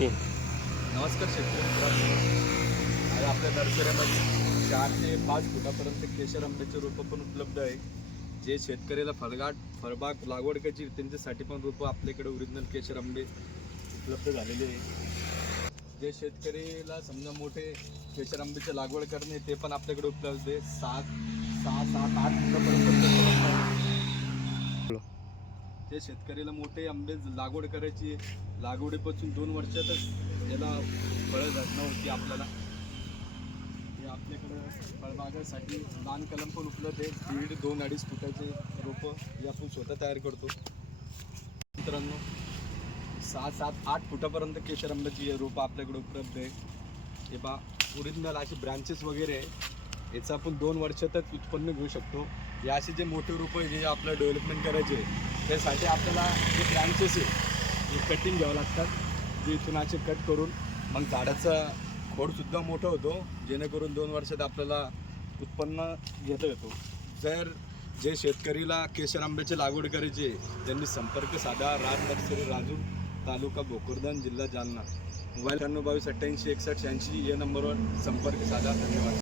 नमस्कार शेतकरी मित्रांनो. आपल्या नर्सरीमध्ये चार ते पाच फुटापर्यंत केशर आंब्याचे रोपं पण उपलब्ध आहे. जे शेतकऱ्याला फळगाट फळबाग लागवड करायची त्यांच्यासाठी पण रोपं आपल्याकडे ओरिजिनल केशर आंबे उपलब्ध झालेले आहे जे शेतकरीला समजा मोठे केशर आंब्याची लागवड करणे ते पण आपल्याकडे उपलब्ध आहे. सात सहा सात आठ फुटापर्यंत त्या शेतकऱ्याला मोठे आंबे लागवड करायची. लागवडीपासून दोन वर्षातच याला फळं झाडणं होती आपल्याला हे आपल्याकडं फळबागासाठी लहान कलम पण उपलब्ध आहे. दीड दोन अडीच फुटाचे रोपं हे आपण स्वतः तयार करतो. मित्रांनो सहा सात आठ फुटापर्यंत केशर आंब्याची रोपं आपल्याकडे उपलब्ध आहे. हे बा ओरिजिनल अशी ब्रांचेस वगैरे आहे. याचं आपण दोन वर्षातच उत्पन्न घेऊ शकतो. या असे जे मोठे रोपं आहे जे आपलं डेव्हलपमेंट करायचे त्यासाठी आपल्याला जे ब्रांचेस आहे हे कटिंग घ्यावं लागतात. जे चुनाचे असे कट करून मग झाडाचा खोडसुद्धा मोठा होतो जेणेकरून दोन वर्षात आपल्याला उत्पन्न घेता येतो. जर जे शेतकरीला केशर आंब्याची लागवड करायची आहे, त्यांनी संपर्क साधा. राज नर्सरी राजूर तालुका भोकरदन जिल्हा जालना. मोबाईल त्र्याण्णव बावीस अठ्ठ्याऐंशी एकसष्ट शहाऐंशी या नंबरवर संपर्क साधा. धन्यवाद.